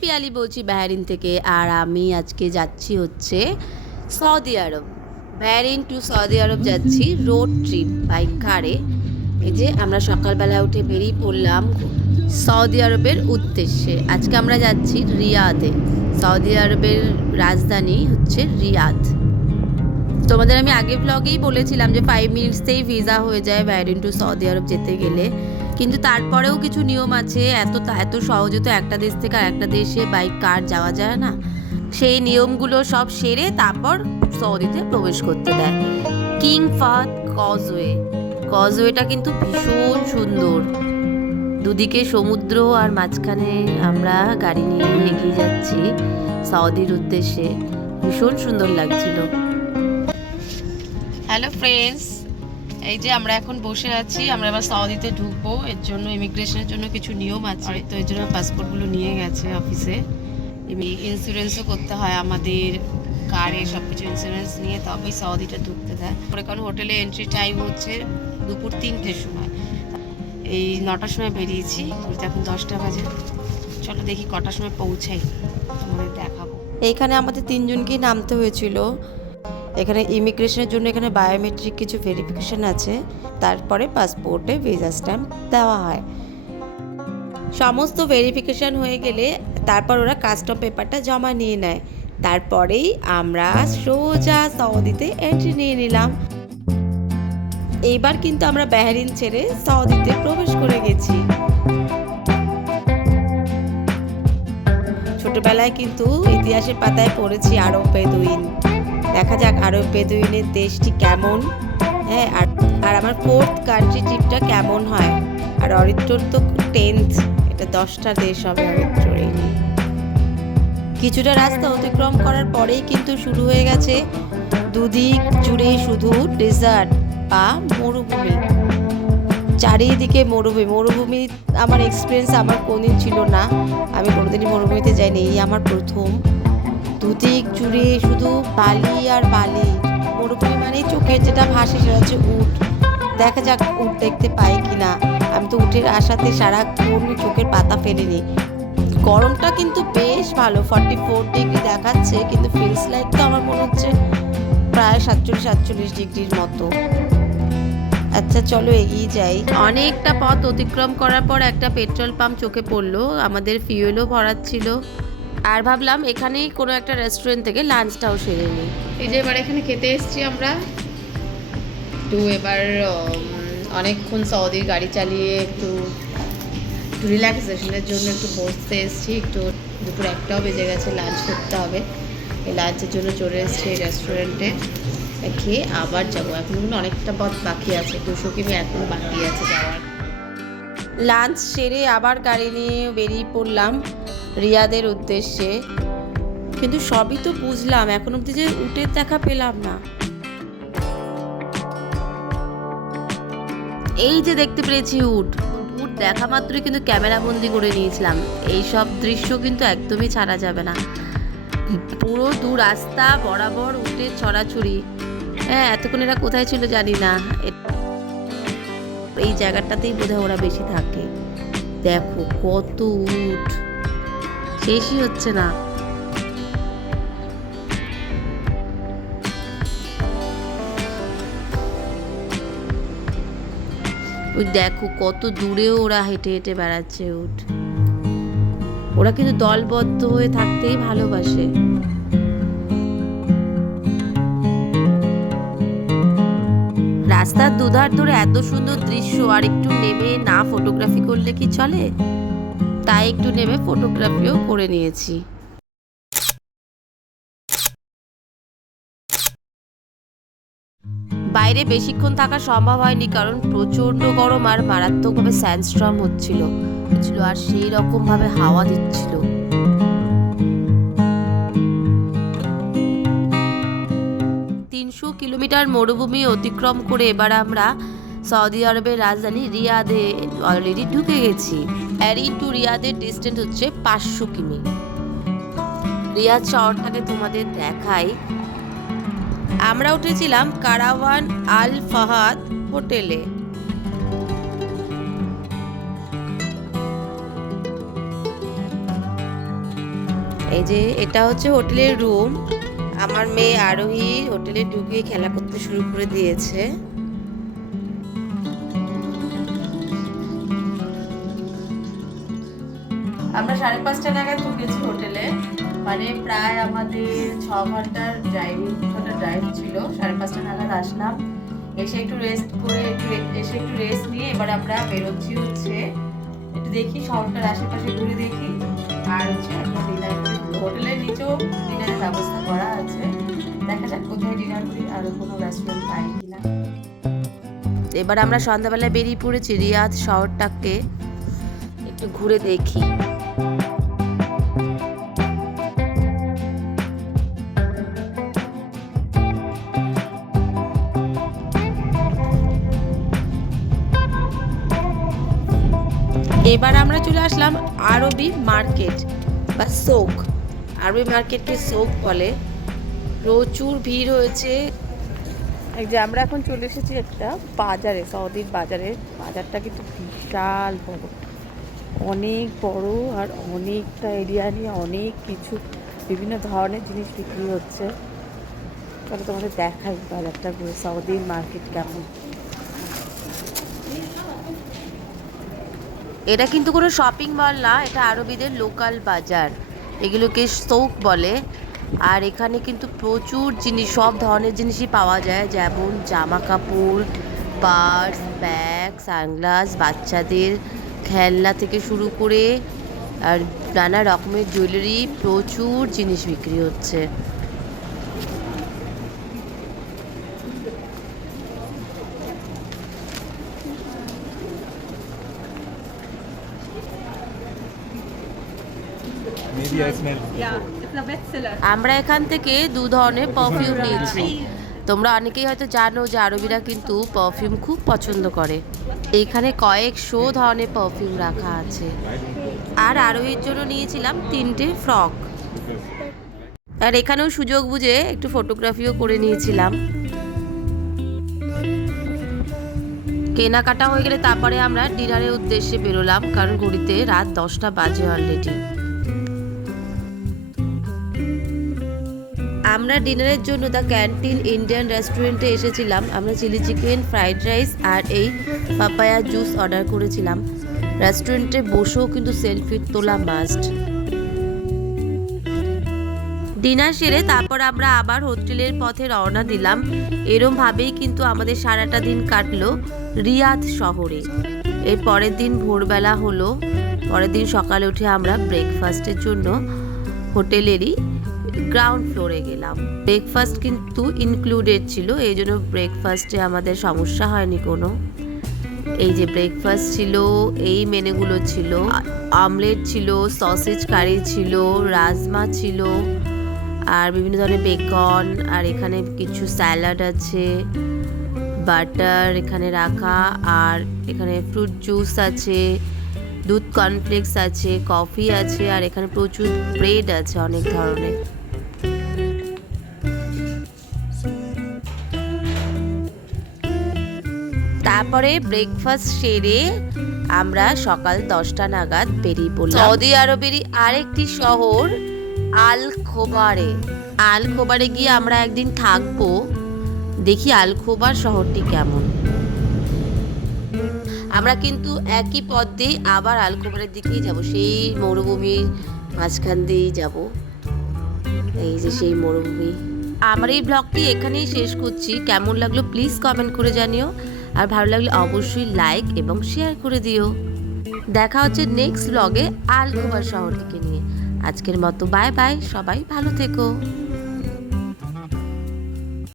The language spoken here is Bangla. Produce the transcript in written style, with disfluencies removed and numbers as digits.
পিয়ালি বলছি বাহরিন থেকে। আর আমি আজকে যাচ্ছি হচ্ছে সৌদি আরব। বাহরিন টু সৌদি আরব যাচ্ছি রোড ট্রিপ বাই কারে। এই যে আমরা সকালবেলা উঠে বেরিয়ে পড়লাম সৌদি আরবের উদ্দেশ্যে। আজকে আমরা যাচ্ছি রিয়াদে। সৌদি আরবের রাজধানী হচ্ছে রিয়াদ। তোমাদের আমি আগে ব্লগেই বলেছিলাম যে 5 মিনিটসেই ভিসা হয়ে যায় বাহরিন টু সৌদি আরব যেতে গেলে, কিন্তু তারপরেও কিছু নিয়ম আছে। এত সহজে তো একটা দেশ থেকে আরেকটা দেশে বাইক কার যাওয়া যায় না। সেই নিয়মগুলো সব সেরে তারপর সৌদিতে প্রবেশ করতে দেয়। King Fahad causeway. কজওয়েটা কিন্তু ভীষণ সুন্দর, দুদিকে সমুদ্র আর মাঝখানে আমরা গাড়ি নিয়ে এগিয়ে যাচ্ছি সৌদির উদ্দেশ্যে। ভীষণ সুন্দর লাগছিল। হ্যালো ফ্রেন্ডস, এই যে আমরা এখন বসে আছি। আমরা এবার সৌদিতে ঢুকবো। এর জন্য ইমিগ্রেশনের জন্য কিছু নিয়ম আছে, তো এর জন্য পাসপোর্টগুলো নিয়ে গেছে অফিসে। ইন্স্যুরেন্সও করতে হয় আমাদের, কারে সব কিছু ইন্স্যুরেন্স নিয়ে তবেই সৌদিটা ঢুকতে দেয়। কারণ হোটেলে এন্ট্রি টাইম হচ্ছে দুপুর 3টের সময়। এই 9টার সময় বেরিয়েছি, এখন 10টা বাজে। চলো দেখি কটার সময় পৌঁছাই, তোমাদের দেখাবো। এইখানে আমাদের 3জনকেই নামতে হয়েছিল। এখানে ইমিগ্রেশনের জন্য এখানে বায়োমেট্রিক কিছু ভেরিফিকেশন আছে, তারপরে পাসপোর্টে ভিসা স্ট্যাম্প দেওয়া হয়। সমস্ত ভেরিফিকেশন হয়ে গেলে তারপর ওরা কাস্টম পেপারটা জমা নিয়ে নেয়। তারপরেই আমরা সোজা সৌদিতে এন্ট্রি নিয়ে নিলাম। এইবার কিন্তু আমরা বাহরিন ছেড়ে সৌদিতে প্রবেশ করে গেছি। ছোটবেলায় কিন্তু ইতিহাসের পাতায় পড়েছি আরব বেদুইন। দেখা যাক আরব বেদুইনের দেশটি কেমন। হ্যাঁ, আর আমার 4th কান্ট্রি ট্রিপটা কেমন হয়। আর অরিত্রর তো 10th, এটা 10টা দেশ হবে অরিত্রর। কিছুটা রাস্তা অতিক্রম করার পরেই কিন্তু শুরু হয়ে গেছে দুদিক জুড়ে শুধু ডেজার্ট বা মরুভূমি। চারিদিকে মরুভূমি। আমার এক্সপিরিয়েন্স আমার কোনদিন ছিল না, আমি কোনোদিনই মরুভূমিতে যাইনি, এই আমার প্রথম। দুদিক জুড়ে শুধু বালি আর বালি। মরুভূমি মানেই চোখে যেটা ভাসে সেটা হচ্ছে উট। দেখা যাক উট দেখতে পাই কিনা। আমি তো উটের আশাতে সারাক্ষণ চোখের পাতা ফেলিনি। গরমটা কিন্তু বেশ ভালো, 44 ডিগ্রি দেখাচ্ছে, কিন্তু ফিলস লাইক তো আমার মনে হচ্ছে প্রায় 47-48 ডিগ্রির মতো। আচ্ছা চলো এগিয়ে যাই। অনেকটা পথ অতিক্রম করার পর একটা পেট্রোল পাম্প চোখে পড়লো। আমাদের ফিউয়েলও ভরাচ্ছিল। আর ভাবলাম এখানেই কোনো একটা রেস্টুরেন্ট থেকে লাঞ্চটাও সেরে নিই। এই যে এবার এখানে খেতে এসেছি আমরা। এবার অনেকক্ষণ সৌদির গাড়ি চালিয়ে একটু রিল্যাক্সেশনের জন্য একটু বসতে এসেছি। একটু দুপুর 1টাও বেজে গেছে, লাঞ্চ করতে হবে। এই লাঞ্চের জন্য চলে এসেছি এই রেস্টুরেন্টে। খেয়ে আবার যাবো। এখন কিন্তু অনেকটা পথ বাকি আছে, 200 কিমি এখনো বাকি আছে যাওয়ার। লাঞ্চ সেরে আবার গাড়ি নিয়ে বেরিয়ে পড়লাম রিয়াদের উদ্দেশ্যে। কিন্তু সবই তো বুঝলাম, এখন অব্দি যে উটের দেখা পেলাম না। এই যে দেখতে পেরেছি উট দেখা মাত্রই কিন্তু ক্যামেরা বন্দি করে নিয়েছিলাম। এই সব দৃশ্য কিন্তু একদমই ছাড়া যাবে না। পুরো দু রাস্তা বরাবর উটের ছড়াছড়ি। হ্যাঁ, এতক্ষণ এরা কোথায় ছিল জানি না। এই জায়গাটাতেই বোধহয় ওরা বেশি থাকে। দেখো কত উট, শেষই হচ্ছে না। ওই দেখো কত দূরেও ওরা হেঁটে হেঁটে বেড়াচ্ছে উট। ওরা কিন্তু দলবদ্ধ হয়ে থাকতেই ভালোবাসে। রাস্তার দুধার ধরে এত সুন্দর দৃশ্য, আর একটু নেমে না ফটোগ্রাফি করলে কি চলে? তাই একটু নেমে ফটোগ্রাফিও করে নিয়েছি। বাইরে বেশিক্ষণ থাকা সম্ভব হয়নি, কারণ প্রচন্ড গরম আর মারাত্মকভাবে স্যান্ডস্টর্ম হচ্ছিল, আর সেই রকম ভাবে হাওয়া দিচ্ছিল। 300 কিলোমিটার মরুভূমি অতিক্রম করে এবার আমরা সৌদি আরবের রাজধানী রিয়াদে অলরেডি ঢুকে গেছি। বাহরিন টু রিয়াদের ডিস্টেন্স হচ্ছে 500 কিমি। রিয়াদ শহরটাকে তোমাদের দেখাই। আমরা উঠেছিলাম কারাওয়ান আল ফাহাদ হোটেলে। এই যে এটা হচ্ছে হোটেলের রুম। আমার মেয়ে আরোহী হোটেলে ঢুকে খেলা করতে শুরু করে দিয়েছে। আমরা 5:30 নাগাদ ঢুকেছি হোটেলে, মানে প্রায় আমাদের 6 ঘন্টার ড্রাইভ ছিল। 5:30 নাগাদ আসলাম, এসে একটু রেস্ট নিয়ে এবার আমরা বেরোচ্ছি হচ্ছে একটু দেখি শহরটার আশেপাশে ঘুরে দেখি, আর হচ্ছে একটা ডিনার করে হোটেলের নিচেও ডিনারের ব্যবস্থা করা আছে। দেখা যাক কোথায় ডিনার করি, আরো কোনো রেস্টুরেন্ট পাই কিনা। এবার আমরা সন্ধ্যাবেলায় বেরিয়ে পড়েছি রিয়াদ শহরটাকে একটু ঘুরে দেখি। এবার আমরা চলে আসলাম আরবি মার্কেট বা সোক। আরবি মার্কেটকে সোক বলে। প্রচুর ভিড় হয়েছে। এই যে আমরা এখন চলে এসেছি একটা বাজারে, সৌদির বাজারে। বাজারটা কিন্তু বিশাল বড়, অনেক বড়, আর অনেকটা এরিয়া নিয়ে অনেক কিছু বিভিন্ন ধরনের জিনিস বিক্রি হচ্ছে। তাহলে তোমাদের দেখাই বাজারটা ঘুরে সৌদির মার্কেট কেমন। এটা কিন্তু কোনো শপিং মল না, এটা আরবিদের লোকাল বাজার, এগুলোকে সৌক বলে। আর এখানে কিন্তু প্রচুর জিনিস, সব ধরনের জিনিসই পাওয়া যায়, যেমন জামা কাপড়, পার্স, ব্যাগ, সানগ্লাস, বাচ্চাদের খেলনা থেকে শুরু করে আর নানা রকমের জুয়েলারি, প্রচুর জিনিস বিক্রি হচ্ছে। আমরা এখান থেকে 2 ধরনের পারফিউম নিয়েছি। তোমরা অনেকেই হয়তো জানো যে আরবিরা কিন্তু পারফিউম খুব পছন্দ করে। এইখানে কয়েকশো ধরনের পারফিউম রাখা আছে। আর আরোহীর জন্য নিয়েছিলাম 3টে ফ্রক। আর এখানেও সুযোগ বুঝে একটু ফটোগ্রাফিও করে নিয়েছিলাম। কেনাকাটা হয়ে গেলে তারপরে আমরা ডিনারের উদ্দেশ্যে বেরোলাম, কারণ ঘড়িতে রাত 10টা বাজে অলরেডি। আমরা ডিনারের জন্য দ্য ক্যান্টিন ইন্ডিয়ান রেস্টুরেন্টে এসেছিলাম। আমরা চিলি চিকেন, ফ্রাইড রাইস আর এই পাপায়া জুস অর্ডার করেছিলাম। রেস্টুরেন্টে বসেও কিন্তু সেলফি তোলা মাস্ট। ডিনার সেরে তারপর আমরা আবার হোটেলের পথে রওনা দিলাম। এরমভাবেই কিন্তু আমাদের সারাটা দিন কাটলো রিয়াদ শহরে। এর পরের দিন ভোরবেলা হলো। পরের দিন সকালে উঠে আমরা ব্রেকফাস্টের জন্য হোটেলেরই গ্রাউন্ড ফ্লোরে গেলাম। ব্রেকফাস্ট কিন্তু ইনক্লুডেড ছিল, এই জন্য ব্রেকফাস্টে আমাদের সমস্যা হয়নি কোনো। এই যে ব্রেকফাস্ট ছিল, এই মেনুগুলো ছিল, অমলেট ছিল, সসেজ কারি ছিল, রাজমা ছিল, আর বিভিন্ন ধরনের বেকন, আর এখানে কিছু স্যালাড আছে, বাটার এখানে রাখা, আর এখানে ফ্রুট জুস আছে, দুধ কর্নফ্লেক্স আছে, কফি আছে, আর এখানে প্রচুর ব্রেড আছে অনেক ধরনের। তারপরে ব্রেকফাস্ট সেরে আমরা সকাল 10টা নাগাদ বেরিয়ে পড়লাম সৌদি আরবেরই আরেকটি শহর আল খোবারে। আল খোবারে গিয়ে আমরা একদিন থাকবো, দেখি আল খোবার শহরটি কেমন। আমরা কিন্তু একই পথ দিয়ে আবার আল খোবারের দিকেই যাব, সেই মরুভূমির মাঝখান দিয়েই যাব। এই যে সেই মরুভূমি। আমার এই ব্লগটি এখানেই শেষ করছি। কেমন লাগলো প্লিজ কমেন্ট করে জানিও, আর ভালো লাগলে অবশ্যই লাইক এবং শেয়ার করে দিও। দেখা হচ্ছে নেক্সট ব্লগে আল খোবার শহরটিকে নিয়ে। আজকের মতো বাই বাই, সবাই ভালো থেকো।